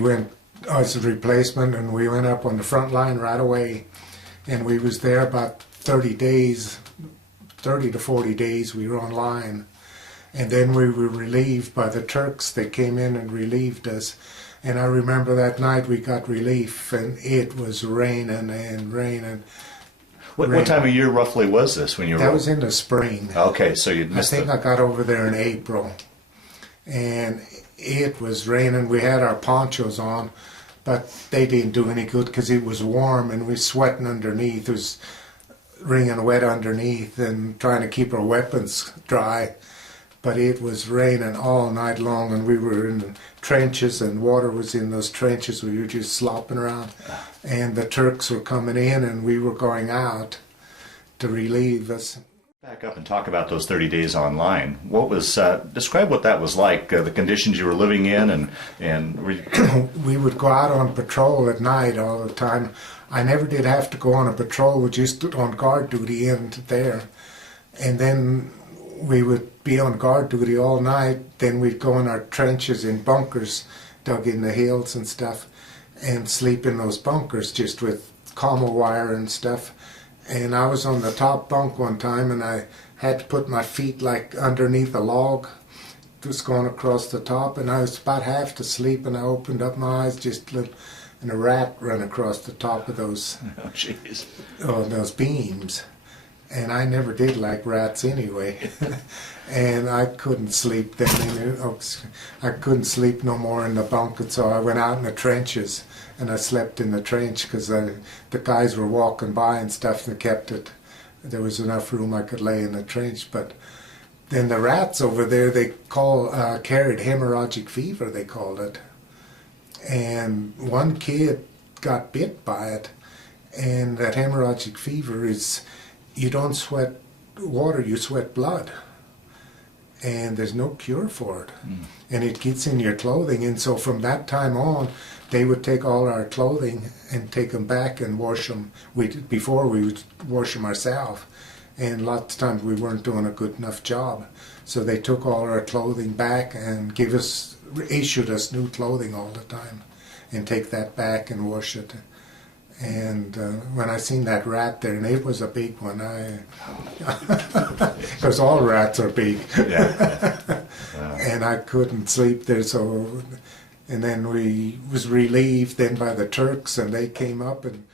went as a replacement, and we went up on the front line right away, and we was there about 30 days, 30 to 40 days we were on line. And then we were relieved by the Turks. They came in and relieved us. And I remember that night we got relief, and it was raining and raining. What time of year roughly was this when you were? That was in the spring. Okay, so you'd missed I think I got over there in April. And it was raining. We had our ponchos on, but they didn't do any good because it was warm and we were sweating underneath. It was wringing wet underneath and trying to keep our weapons dry. But it was raining all night long, and we were in the trenches, and water was in those trenches. We were just slopping around, and the Turks were coming in, and we were going out to relieve us. Back up and talk about those 30 days online. What was describe what that was like, the conditions you were living in, and we would go out on patrol at night all the time. I never did have to go on a patrol. We just stood on guard duty in there, and then we would be on guard duty all night. Then we'd go in our trenches in bunkers dug in the hills and stuff, and sleep in those bunkers just with commo wire and stuff. And I was on the top bunk one time, and I had to put my feet like underneath a log just going across the top, and I was about half asleep, and I opened up my eyes, and a rat ran across the top of those those beams. And I never did like rats anyway. And I couldn't sleep then. I couldn't sleep no more in the bunk, and so I went out in the trenches, and I slept in the trench because the guys were walking by and stuff, and kept it. There was enough room I could lay in the trench. But then the rats over there, they carried hemorrhagic fever, they called it. And one kid got bit by it, and that hemorrhagic fever is, you don't sweat water, you sweat blood. And there's no cure for it. And it gets in your clothing. And so from that time on, they would take all our clothing and take them back and wash them. Before we would wash them ourselves. And lots of times we weren't doing a good enough job. So they took all our clothing back and issued us new clothing all the time. And take that back and wash it. And when I seen that rat there, and it was a big one, because all rats are big, and I couldn't sleep there. So, and then we was relieved then by the Turks, and they came up and